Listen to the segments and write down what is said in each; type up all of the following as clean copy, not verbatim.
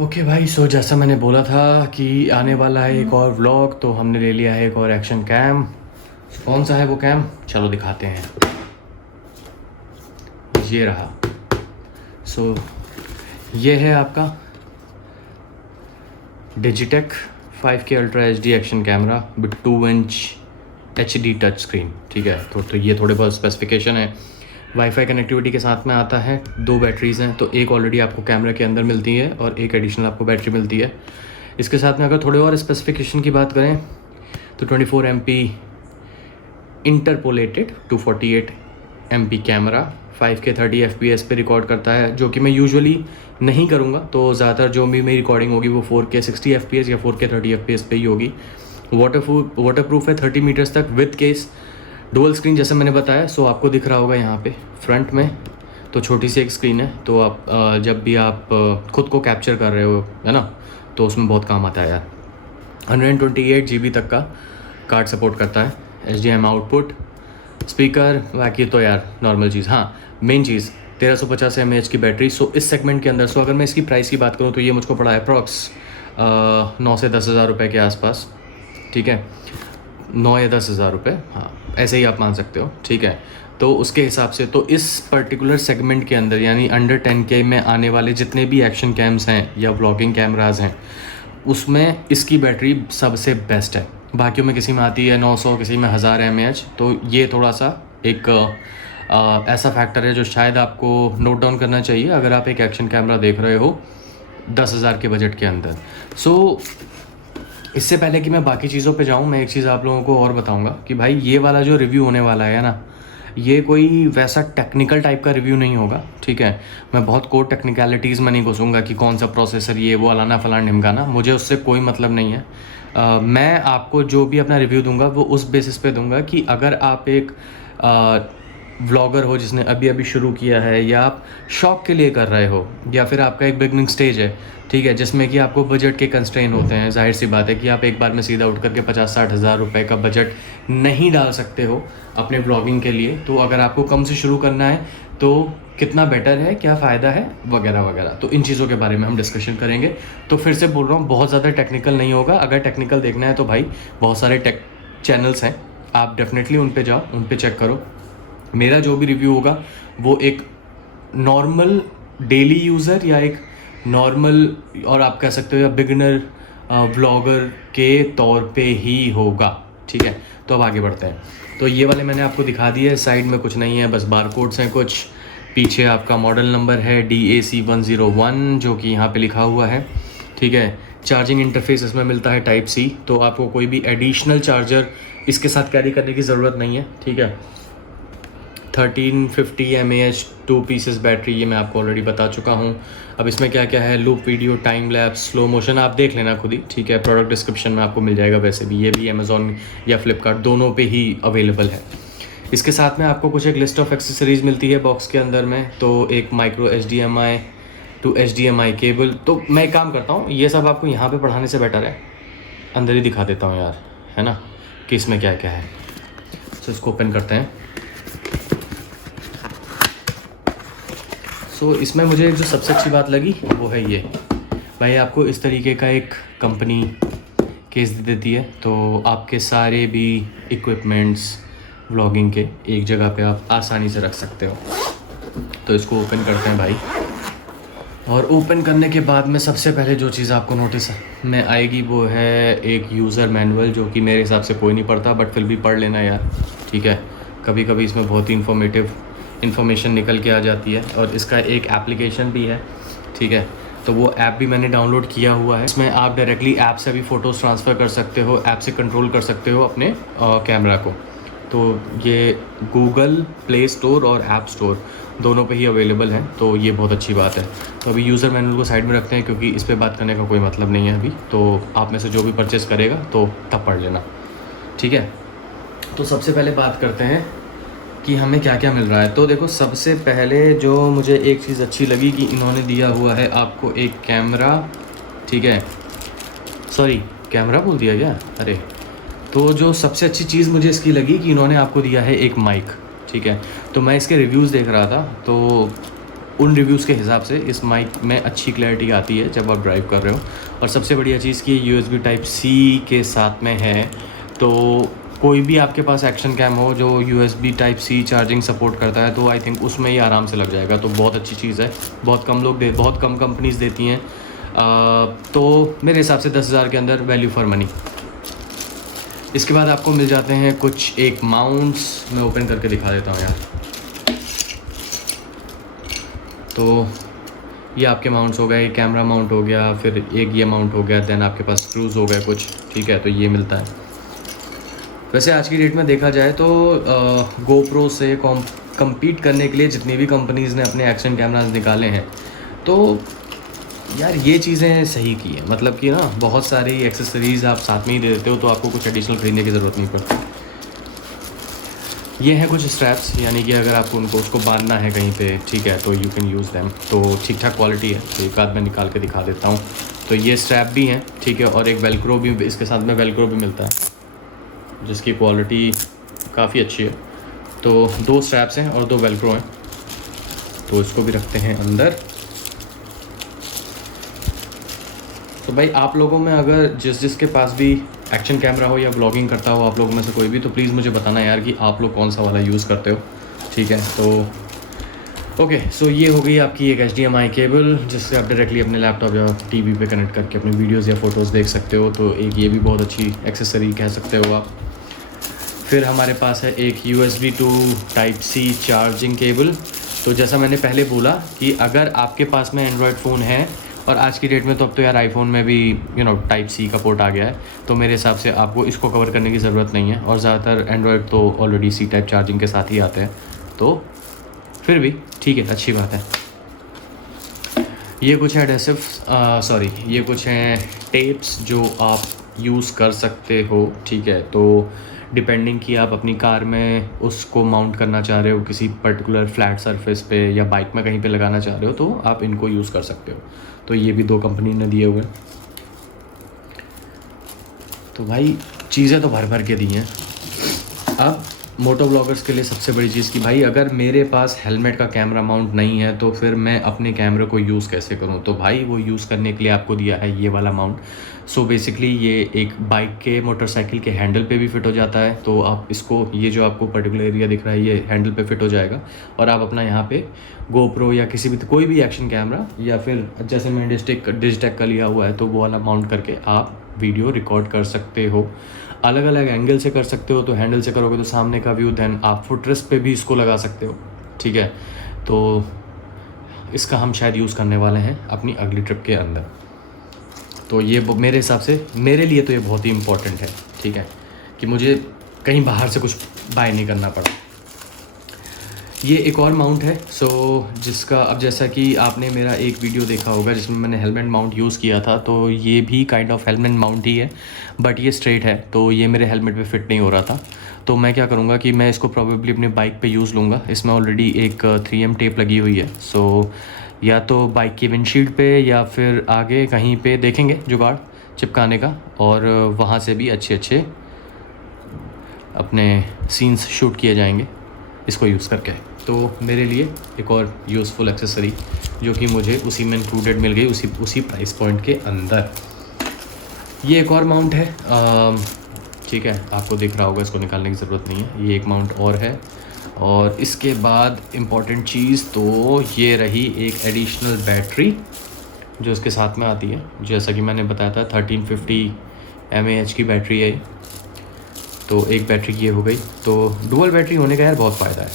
Okay भाई, सो जैसा मैंने बोला था कि आने वाला है एक और व्लॉग, तो हमने ले लिया है एक और एक्शन कैम। कौन सा है वो कैम, चलो दिखाते हैं। ये रहा। सो ये है आपका Digitek 5K ultra HD action camera with 2 inch HD touch screen. ठीक है, तो ये थोड़े बहुत स्पेसिफिकेशन है। वाईफाई कनेक्टिविटी के साथ में आता है। 2 बैटरीज़ हैं, तो एक ऑलरेडी आपको कैमरा के अंदर मिलती है और एक एडिशनल आपको बैटरी मिलती है। इसके साथ में अगर थोड़े और स्पेसिफिकेशन की बात करें तो 24 MP interpolated 248 MP camera 5K 30 FPS पे रिकॉर्ड करता है, जो कि मैं यूजुअली नहीं करूँगा। तो ज़्यादातर जो भी मेरी रिकॉर्डिंग होगी वो 4K 60 FPS या 4K 30 FPS पे ही होगी। वाटरप्रूफ है 30 मीटर्स तक विद केस। डुअल स्क्रीन जैसे मैंने बताया, सो आपको दिख रहा होगा यहाँ पे फ्रंट में तो छोटी सी एक स्क्रीन है। तो आप जब भी आप खुद को कैप्चर कर रहे हो, है ना, तो उसमें बहुत काम आता है यार। 128 GB तक का कार्ड सपोर्ट करता है। HDMI आउटपुट, स्पीकर, बाकी तो यार नॉर्मल चीज़। हाँ, मेन चीज़ 1350 mAh की बैटरी। सो इस सेगमेंट के अंदर, सो अगर मैं इसकी प्राइस की बात करूँ तो ये मुझको पड़ा अप्रॉक्स 9 से 10 हज़ार रुपये के आसपास। ठीक है, 9 या 10 हज़ार रुपये, हाँ ऐसे ही आप मान सकते हो। ठीक है, तो उसके हिसाब से तो इस पर्टिकुलर सेगमेंट के अंदर यानी अंडर 10K में आने वाले जितने भी एक्शन कैम्स हैं या व्लॉगिंग कैमराज़ हैं, उसमें इसकी बैटरी सबसे बेस्ट है। बाकियों में किसी में आती है 900, किसी में 1000 mAh। तो ये थोड़ा सा एक ऐसा फैक्टर है जो शायद आपको नोट डाउन करना चाहिए अगर आप एक एक्शन कैमरा देख रहे हो 10,000 के बजट के अंदर। सो इससे पहले कि मैं बाकी चीज़ों पे जाऊँ, मैं एक चीज़ आप लोगों को और बताऊँगा कि भाई ये वाला जो रिव्यू होने वाला है ना, ये कोई वैसा टेक्निकल टाइप का रिव्यू नहीं होगा। ठीक है, मैं बहुत कोर टेक्निकलिटीज़ में नहीं घुसूँगा कि कौन सा प्रोसेसर ये वो अलाना फलाना ढिमकाना, मुझे उससे कोई मतलब नहीं है। मैं आपको जो भी अपना रिव्यू दूंगा वो उस बेसिस पे दूंगा कि अगर आप एक व्लॉगर हो जिसने अभी अभी शुरू किया है, या आप शौक के लिए कर रहे हो, या फिर आपका एक बिगनिंग स्टेज है, ठीक है, जिसमें कि आपको बजट के कंस्ट्रेन होते हैं। जाहिर सी बात है कि आप एक बार में सीधा उठ करके 50-60 हज़ार रुपये का बजट नहीं डाल सकते हो अपने ब्लॉगिंग के लिए। तो अगर आपको कम से शुरू करना है तो कितना बेटर है, क्या फ़ायदा है, वगैरह वगैरह, तो इन चीज़ों के बारे में हम डिस्कशन करेंगे। तो फिर से बोल रहा हूँ, बहुत ज़्यादा टेक्निकल नहीं होगा। अगर टेक्निकल देखना है तो भाई बहुत सारे टेक चैनल्स हैं, आप डेफिनेटली उन पे जाओ, उन पे चेक करो। मेरा जो भी रिव्यू होगा वो एक नॉर्मल डेली यूज़र या एक नॉर्मल, और आप कह सकते हो या बिगिनर व्लॉगर के तौर पे ही होगा। ठीक है, तो अब आगे बढ़ते हैं। तो ये वाले मैंने आपको दिखा दिए, साइड में कुछ नहीं है, बस बारकोड्स हैं कुछ। पीछे आपका मॉडल नंबर है DAC101 जो कि यहाँ पे लिखा हुआ है। ठीक है, चार्जिंग इंटरफेस इसमें मिलता है टाइप C, तो आपको कोई भी एडिशनल चार्जर इसके साथ कैरी करने की ज़रूरत नहीं है। ठीक है, 1350 mAh 2 पीसेस बैटरी, ये मैं आपको ऑलरेडी बता चुका हूँ। अब इसमें क्या क्या है, loop video, time lapse, slow motion, आप देख लेना खुद ही। ठीक है, प्रोडक्ट डिस्क्रिप्शन में आपको मिल जाएगा। वैसे भी ये भी अमेज़ॉन या फ्लिपकार्ट दोनों पे ही अवेलेबल है। इसके साथ में आपको कुछ एक लिस्ट ऑफ एक्सेसरीज़ मिलती है बॉक्स के अंदर में। तो एक micro HDMI to HDMI cable. तो मैं एक काम करता हूँ, ये सब आपको यहाँ पे पढ़ाने से बेटर है अंदर ही दिखा देता हूँ यार, है ना, कि इसमें क्या क्या है। तो इसको ओपन करते हैं। सो इसमें मुझे जो सबसे अच्छी बात लगी वो है ये, भाई आपको इस तरीके का एक कंपनी केस दे देती है, तो आपके सारे भी इक्विपमेंट्स व्लॉगिंग के एक जगह पे आप आसानी से रख सकते हो। तो इसको ओपन करते हैं भाई, और ओपन करने के बाद में सबसे पहले जो चीज़ आपको नोटिस में आएगी वो है एक यूज़र मैनुअल, जो कि मेरे हिसाब से कोई नहीं पढ़ता, बट फिर भी पढ़ लेना यार। ठीक है, कभी कभी इसमें बहुत ही इन्फॉर्मेशन निकल के आ जाती है। और इसका एक एप्लीकेशन भी है। ठीक है, तो वो ऐप भी मैंने डाउनलोड किया हुआ है। इसमें आप डायरेक्टली ऐप से भी फ़ोटोज़ ट्रांसफ़र कर सकते हो, ऐप से कंट्रोल कर सकते हो अपने कैमरा को। तो ये गूगल प्ले स्टोर और ऐप स्टोर दोनों पे ही अवेलेबल है, तो ये बहुत अच्छी बात है। तो अभी यूज़र मैनुअल को साइड में रखते हैं क्योंकि इस पे बात करने का कोई मतलब नहीं है अभी। तो आप में से जो भी परचेज़ करेगा तो तब पढ़ लेना। ठीक है, तो सबसे पहले बात करते हैं कि हमें क्या क्या मिल रहा है। तो देखो, सबसे पहले जो मुझे एक चीज़ अच्छी लगी कि इन्होंने दिया हुआ है आपको एक कैमरा। ठीक है, सॉरी कैमरा बोल दिया क्या, अरे। तो जो सबसे अच्छी चीज़ मुझे इसकी लगी कि इन्होंने आपको दिया है एक माइक। ठीक है, तो मैं इसके रिव्यूज़ देख रहा था, तो उन रिव्यूज़ के हिसाब से इस माइक में अच्छी क्लैरिटी आती है जब आप ड्राइव कर रहे हो। और सबसे बढ़िया चीज़ कि USB टाइप C के साथ में है, तो कोई भी आपके पास एक्शन कैम हो जो USB type C charging support करता है तो आई थिंक उसमें ही आराम से लग जाएगा। तो बहुत अच्छी चीज़ है, बहुत कम कंपनीज़ देती हैं। तो मेरे हिसाब से 10,000 के अंदर वैल्यू फॉर मनी। इसके बाद आपको मिल जाते हैं कुछ एक माउंट्स, मैं ओपन करके दिखा देता हूँ यार। तो ये आपके माउंट्स हो गए, कैमरा माउंट हो गया, फिर एक ये माउंट हो गया, देन आपके पास स्क्रूज़ हो गए कुछ, ठीक है। तो ये मिलता है। वैसे आज की डेट में देखा जाए तो GoPro से कम्पीट करने के लिए जितनी भी कंपनीज़ ने अपने एक्शन कैमरास निकाले हैं, तो यार ये चीज़ें सही की है। मतलब कि ना बहुत सारी एक्सेसरीज़ आप साथ में ही दे देते हो तो आपको कुछ एडिशनल खरीदने की ज़रूरत नहीं पड़ती। ये हैं कुछ स्ट्रैप्स, यानी कि अगर आपको उसको बांधना है कहीं पे, ठीक है, तो यू कैन यूज़ दैम। तो ठीक ठाक क्वालिटी है, तो एक आध मैं निकाल के दिखा देता हूँ। तो ये स्ट्रैप भी हैं, ठीक है, और एक वेलक्रो भी इसके साथ में वेलक्रो भी मिलता है जिसकी क्वालिटी काफ़ी अच्छी है। तो 2 स्ट्रैप्स हैं और 2 वेलक्रो हैं। तो इसको भी रखते हैं अंदर। तो भाई आप लोगों में अगर जिसके पास भी एक्शन कैमरा हो या ब्लॉगिंग करता हो, आप लोगों में से कोई भी, तो प्लीज़ मुझे बताना यार कि आप लोग कौन सा वाला यूज़ करते हो, ठीक है। तो ओके, सो ये हो गई आपकी एक HDMI केबल जिससे आप डायरेक्टली अपने लैपटॉप या टीवी पे कनेक्ट करके अपनी वीडियोज़ या फ़ोटोज़ देख सकते हो। तो एक ये भी बहुत अच्छी एक्सेसरी कह सकते हो आप। फिर हमारे पास है एक USB to Type-C charging cable. तो जैसा मैंने पहले बोला कि अगर आपके पास में एंड्रॉयड फ़ोन है, और आज की डेट में तो अब तो यार आईफोन में भी Type-C का पोर्ट आ गया है, तो मेरे हिसाब से आपको इसको कवर करने की ज़रूरत नहीं है। और ज़्यादातर एंड्रॉयड तो ऑलरेडी C टाइप चार्जिंग के साथ ही आते हैं, तो फिर भी ठीक है, अच्छी बात है। ये कुछ है ये कुछ हैं टेप्स जो आप यूज़ कर सकते हो, ठीक है। तो डिपेंडिंग कि आप अपनी कार में उसको माउंट करना चाह रहे हो किसी पर्टिकुलर फ्लैट सरफेस पे या बाइक में कहीं पे लगाना चाह रहे हो, तो आप इनको यूज़ कर सकते हो। तो ये भी 2 कंपनी ने दिए हुए हैं। तो भाई चीज़ें तो भर भर के दी हैं। अब मोटो ब्लॉगर्स के लिए सबसे बड़ी चीज़ कि भाई अगर मेरे पास हेलमेट का कैमरा माउंट नहीं है तो फिर मैं अपने कैमरे को यूज़ कैसे करूं। तो भाई वो यूज़ करने के लिए आपको दिया है ये वाला माउंट। सो बेसिकली ये एक बाइक के, मोटरसाइकिल के हैंडल पे भी फिट हो जाता है। तो आप इसको, ये जो आपको पर्टिकुलर एरिया दिख रहा है, ये हैंडल पे फिट हो जाएगा और आप अपना यहाँ पे GoPro या किसी भी कोई भी एक्शन कैमरा, या फिर जैसे मैं डिजिटेक का लिया हुआ है तो वो वाला माउंट करके आप वीडियो रिकॉर्ड कर सकते हो। अलग अलग एंगल से कर सकते हो। तो हैंडल से करोगे तो सामने का व्यू, देन आप फुटरेस्ट पे भी इसको लगा सकते हो, ठीक है। तो इसका हम शायद यूज़ करने वाले हैं अपनी अगली ट्रिप के अंदर। तो ये मेरे हिसाब से, मेरे लिए तो ये बहुत ही इम्पोर्टेंट है, ठीक है, कि मुझे कहीं बाहर से कुछ बाय नहीं करना पड़ा। ये एक और माउंट है, जिसका, अब जैसा कि आपने मेरा एक वीडियो देखा होगा जिसमें मैंने हेलमेट माउंट यूज़ किया था, तो ये भी काइंड ऑफ हेलमेट माउंट ही है, बट ये स्ट्रेट है। तो ये मेरे हेलमेट पे फिट नहीं हो रहा था, तो मैं क्या करूँगा कि मैं इसको प्रोबेबली अपनी बाइक पे यूज़ लूँगा। इसमें ऑलरेडी एक 3M टेप लगी हुई है। या तो बाइक की विंडशील्ड पे या फिर आगे कहीं पे देखेंगे जुगाड़ चिपकाने का, और वहाँ से भी अच्छे अच्छे अपने सीन्स शूट किए जाएंगे इसको यूज़ करके। तो मेरे लिए एक और यूज़फुल एक्सेसरी जो कि मुझे उसी में इंक्लूडेड मिल गई, उसी प्राइस पॉइंट के अंदर। ये एक और माउंट है, ठीक है, आपको दिख रहा होगा, इसको निकालने की ज़रूरत नहीं है। ये एक माउंट और है। और इसके बाद इम्पॉर्टेंट चीज़ तो ये रही एक एडिशनल बैटरी जो इसके साथ में आती है। जैसा कि मैंने बताया था 1350 mAh की बैटरी है। तो एक बैटरी की ये हो गई। तो डुअल बैटरी होने का यार बहुत फ़ायदा है,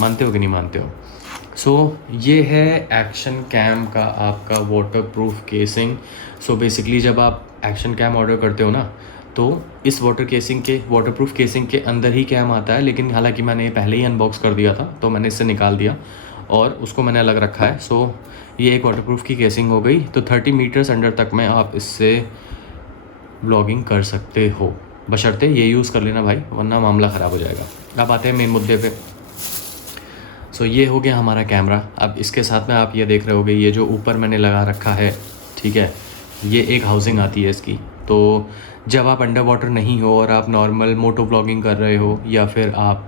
मानते हो कि नहीं मानते हो। ये है एक्शन कैम का आपका वाटरप्रूफ केसिंग। बेसिकली जब आप एक्शन कैम ऑर्डर करते हो ना, तो इस वाटरप्रूफ केसिंग के अंदर ही कैम आता है। लेकिन हालांकि मैंने पहले ही अनबॉक्स कर दिया था, तो मैंने इससे निकाल दिया और उसको मैंने अलग रखा है। ये एक वाटरप्रूफ की केसिंग हो गई। तो 30 मीटर्स अंडर तक में आप इससे ब्लॉगिंग कर सकते हो, बशर्ते ये यूज़ कर लेना भाई, वरना मामला ख़राब हो जाएगा। अब आते हैं मेन मुद्दे पे। ये हो गया हमारा कैमरा। अब इसके साथ में आप ये देख रहे होगे, ये जो ऊपर मैंने लगा रखा है, ठीक है, ये एक हाउसिंग आती है इसकी। तो जब आप अंडर वाटर नहीं हो और आप नॉर्मल मोटो ब्लॉगिंग कर रहे हो, या फिर आप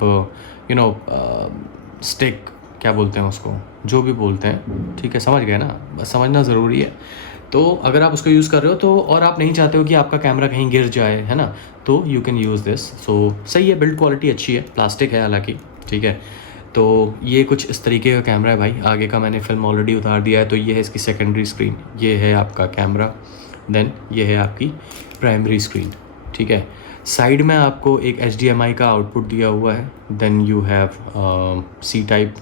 स्टिक क्या बोलते हैं उसको, जो भी बोलते हैं, ठीक है, समझ गए ना, बस समझना ज़रूरी है। तो अगर आप उसको यूज़ कर रहे हो तो, और आप नहीं चाहते हो कि आपका कैमरा कहीं गिर जाए, है ना, तो यू कैन यूज़ दिस। सो सही है, बिल्ड क्वालिटी अच्छी है, प्लास्टिक है हालांकि, ठीक है। तो ये कुछ इस तरीके का कैमरा है भाई। आगे का मैंने फिल्म ऑलरेडी उतार दिया है, तो ये है इसकी सेकेंडरी स्क्रीन, ये है आपका कैमरा, देन ये है आपकी प्राइमरी स्क्रीन, ठीक है। साइड में आपको एक HDMI का आउटपुट दिया हुआ है, then you have C type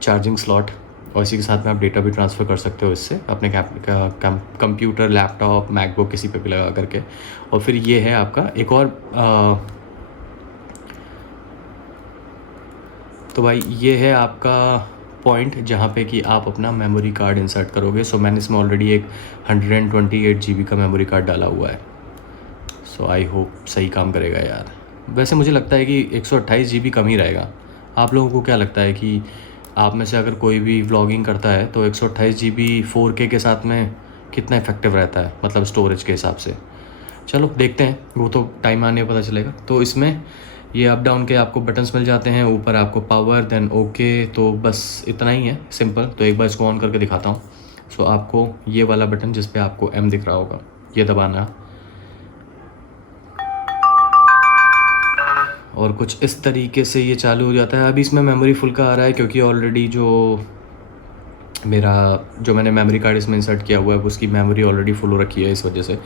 charging slot, और इसी के साथ में आप डेटा भी ट्रांसफ़र कर सकते हो इससे अपने कंप्यूटर, लैपटॉप, मैकबुक किसी पे भी लगा करके। और फिर ये है आपका एक और तो भाई ये है आपका पॉइंट जहाँ पे कि आप अपना मेमोरी कार्ड इंसर्ट करोगे। सो मैंने इसमें ऑलरेडी एक 128 GB का मेमोरी कार्ड डाला हुआ है। सो आई होप सही काम करेगा यार। वैसे मुझे लगता है कि 128 GB कम ही रहेगा। आप लोगों को क्या लगता है कि आप में से अगर कोई भी व्लॉगिंग करता है तो 128 GB 4K के साथ में कितना इफेक्टिव रहता है, मतलब स्टोरेज के हिसाब से? चलो देखते हैं, वो तो टाइम आने पता चलेगा। तो इसमें ये अप डाउन के आपको बटन्स मिल जाते हैं, ऊपर आपको पावर, देन ओके, तो बस इतना ही है, सिंपल। तो एक बार इसको ऑन करके दिखाता हूँ। सो आपको ये वाला बटन जिस पे आपको M दिख रहा होगा, ये दबाना, और कुछ इस तरीके से ये चालू हो जाता है। अभी इसमें मेमोरी फुल का आ रहा है क्योंकि ऑलरेडी जो मैंने मेमोरी कार्ड इसमें इंसर्ट किया हुआ है उसकी मेमोरी ऑलरेडी फुल हो रखी है, इस वजह से।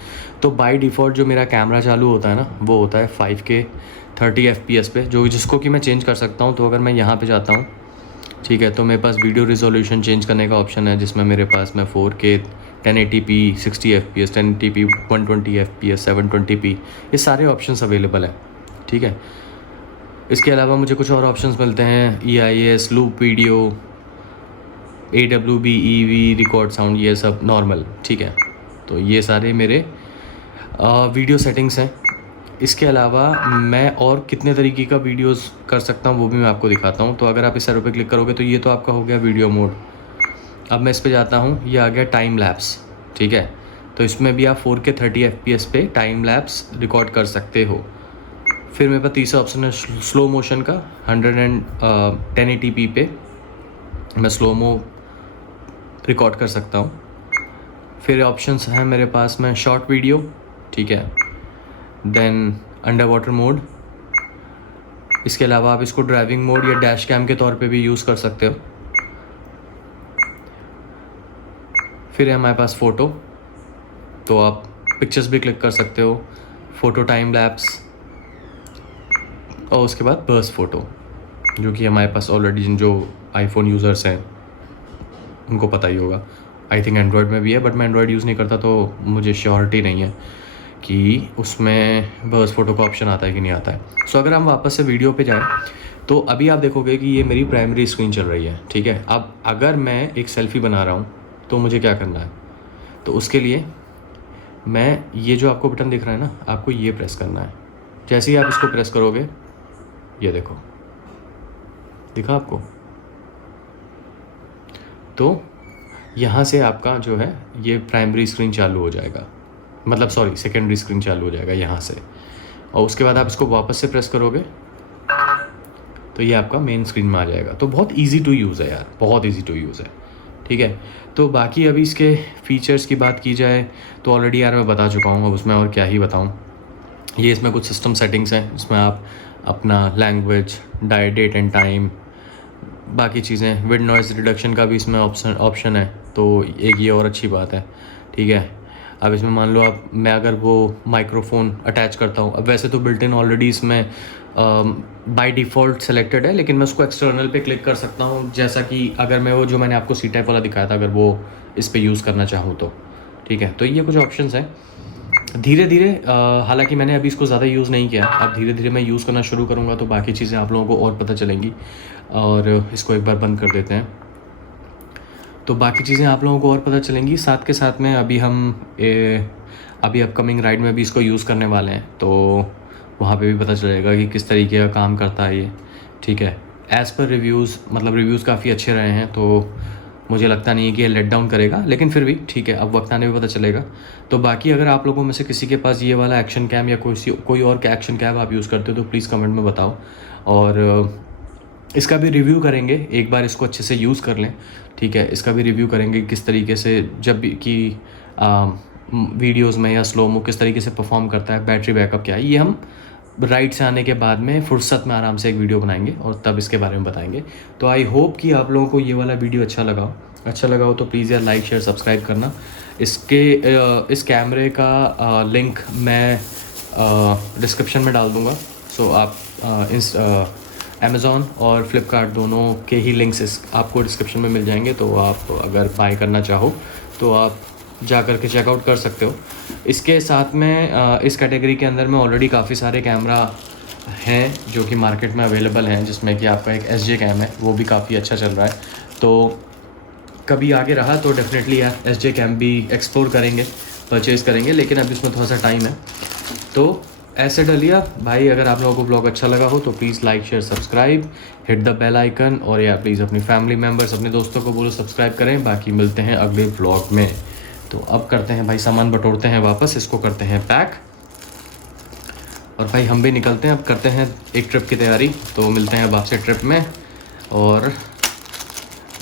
तो बाय डिफ़ॉल्ट जो मेरा कैमरा चालू होता है ना, वो होता है 5K 30 FPS पे, जिसको कि मैं चेंज कर सकता हूँ। तो अगर मैं यहाँ पे जाता हूँ, ठीक है, तो मेरे पास वीडियो रिजोल्यूशन चेंज करने का ऑप्शन है, जिसमें मेरे पास मैं 4K 1080p 60 FPS 1080p 120 FPS 720p, ये सारे ऑप्शंस अवेलेबल हैं, ठीक है। इसके अलावा मुझे कुछ और ऑप्शंस मिलते हैं, EIS, loop video, AWB, EV, record sound, ये सब नॉर्मल, ठीक है। तो ये सारे मेरे वीडियो सेटिंग्स हैं। इसके अलावा मैं और कितने तरीके का वीडियोस कर सकता हूँ वो भी मैं आपको दिखाता हूँ। तो अगर आप इस एरो पे क्लिक करोगे तो ये तो आपका हो गया वीडियो मोड। अब मैं इस पे जाता हूँ, ये आ गया टाइम लैप्स, ठीक है। तो इसमें भी आप 4K 30 FPS पे टाइम लैप्स रिकॉर्ड कर सकते हो। फिर मेरे पास तीसरा ऑप्शन है स्लो मोशन का, 1080p पे मैं स्लोमो रिकॉर्ड कर सकता हूँ। फिर ऑप्शंस हैं मेरे पास में शॉर्ट वीडियो, ठीक है, देन अंडर वाटर मोड। इसके अलावा आप इसको ड्राइविंग मोड या डैश कैम के तौर पे भी यूज़ कर सकते हो। फिर है हमारे पास फ़ोटो, तो आप पिक्चर्स भी क्लिक कर सकते हो, फ़ोटो टाइम लैप्स, और उसके बाद बर्स्ट फ़ोटो, जो कि हमारे पास ऑलरेडी जो आईफोन यूज़र्स हैं उनको पता ही होगा। आई थिंक एंड्रॉयड में भी है, बट मैं एंड्रॉयड यूज़ नहीं करता तो मुझे श्योरिटी नहीं है कि उसमें बर्स्ट फ़ोटो का ऑप्शन आता है कि नहीं आता है। सो अगर हम वापस से वीडियो पे जाएं तो अभी आप देखोगे कि ये मेरी प्राइमरी स्क्रीन चल रही है, ठीक है। अब अगर मैं एक सेल्फ़ी बना रहा हूँ तो मुझे क्या करना है, तो उसके लिए मैं ये जो आपको बटन दिख रहा है ना, आपको ये प्रेस करना है। जैसे ही आप इसको प्रेस करोगे, ये देखो, दिखा आपको, तो यहाँ से आपका जो है ये प्राइमरी स्क्रीन चालू हो जाएगा, मतलब सॉरी सेकेंडरी स्क्रीन चालू हो जाएगा यहाँ से। और उसके बाद आप इसको वापस से प्रेस करोगे तो ये आपका मेन स्क्रीन में आ जाएगा। तो बहुत इजी टू यूज़ है यार, बहुत इजी टू यूज़ है, ठीक है। तो बाकी अभी इसके फीचर्स की बात की जाए तो ऑलरेडी यार मैं बता चुका हूँ, अब उसमें और क्या ही बताऊँ। ये इसमें कुछ सिस्टम सेटिंग्स हैं, इसमें आप अपना लैंग्वेज, डेट एंड टाइम, बाकी चीज़ें, विंड नॉइज़ रिडक्शन का भी इसमें ऑप्शन है, तो एक ये और अच्छी बात है, ठीक है। अब इसमें मान लो मैं अगर वो माइक्रोफोन अटैच करता हूँ, अब वैसे तो बिल्ट इन ऑलरेडी इसमें बाय डिफ़ॉल्ट सेलेक्टेड है, लेकिन मैं उसको एक्सटर्नल पे क्लिक कर सकता हूँ, जैसा कि अगर मैं वो जो मैंने आपको C टाइप वाला दिखाया था, अगर वो इस पर यूज़ करना चाहूँ तो, ठीक है। तो ये कुछ ऑप्शंस हैं। धीरे धीरे, हालांकि मैंने अभी इसको ज़्यादा यूज़ नहीं किया, अब धीरे धीरे मैं यूज़ करना शुरू करूँगा तो बाकी चीज़ें आप लोगों को और पता चलेंगी। और इसको एक बार बंद कर देते हैं, तो बाकी चीज़ें आप लोगों को और पता चलेंगी। साथ के साथ में अभी हम अभी अपकमिंग राइड में भी इसको यूज़ करने वाले हैं, तो वहाँ पे भी पता चलेगा कि किस तरीके का काम करता है ये, ठीक है। एज़ पर रिव्यूज़, मतलब रिव्यूज़ काफ़ी अच्छे रहे हैं, तो मुझे लगता नहीं है कि ये लेट डाउन करेगा, लेकिन फिर भी ठीक है, अब वक्त आने में पता चलेगा। तो बाकी अगर आप लोगों में से किसी के पास ये वाला एक्शन कैम या कोई और एक्शन कैम आप यूज़ करते हो तो प्लीज़ कमेंट में बताओ। और इसका भी रिव्यू करेंगे, एक बार इसको अच्छे से यूज़ कर लें, ठीक है। इसका भी रिव्यू करेंगे किस तरीके से जब भी कि वीडियोस में या स्लो मो किस तरीके से परफॉर्म करता है, बैटरी बैकअप क्या है, ये हम राइड से आने के बाद में फुर्सत में आराम से एक वीडियो बनाएंगे और तब इसके बारे में बताएंगे। तो आई होप कि आप लोगों को ये वाला वीडियो अच्छा लगा हो तो प्लीज़ यार लाइक शेयर सब्सक्राइब करना। इस कैमरे का लिंक मैं डिस्क्रिप्शन में डाल दूँगा। सो आप अमेज़ॉन और फ्लिपकार्ट दोनों के ही लिंक्स आपको डिस्क्रिप्शन में मिल जाएंगे, तो आप अगर बाय करना चाहो तो आप जा कर के चेकआउट कर सकते हो। इसके साथ में इस कैटेगरी के अंदर में ऑलरेडी काफ़ी सारे कैमरा हैं जो कि मार्केट में अवेलेबल हैं, जिसमें कि आपका एक SJ कैम है, वो भी काफ़ी अच्छा चल रहा है। तो कभी आगे रहा तो डेफिनेटली यार SJ कैम भी एक्सप्लोर करेंगे, परचेज़ करेंगे, लेकिन अभी उसमें थोड़ा सा टाइम है। तो ऐसे डलिया भाई, अगर आप लोगों को ब्लॉग अच्छा लगा हो तो please like share subscribe, hit the bell icon, और यार प्लीज़ अपनी फैमिली मेम्बर्स अपने दोस्तों को बोलो सब्सक्राइब करें। बाकी मिलते हैं अगले ब्लॉग में। तो अब करते हैं भाई, सामान बटोरते हैं वापस, इसको करते हैं पैक, और भाई हम भी निकलते हैं, अब करते हैं एक ट्रिप की तैयारी। तो मिलते हैं अब आपसे ट्रिप में, और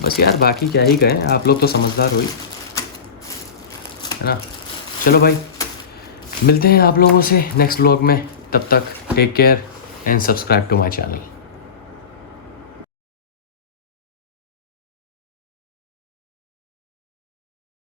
बस यार बाकी क्या ही कहें, आप लोग तो समझदार हो ही, है ना। चलो भाई, मिलते हैं आप लोगों से नेक्स्ट व्लॉग में, तब तक take care and subscribe to my channel.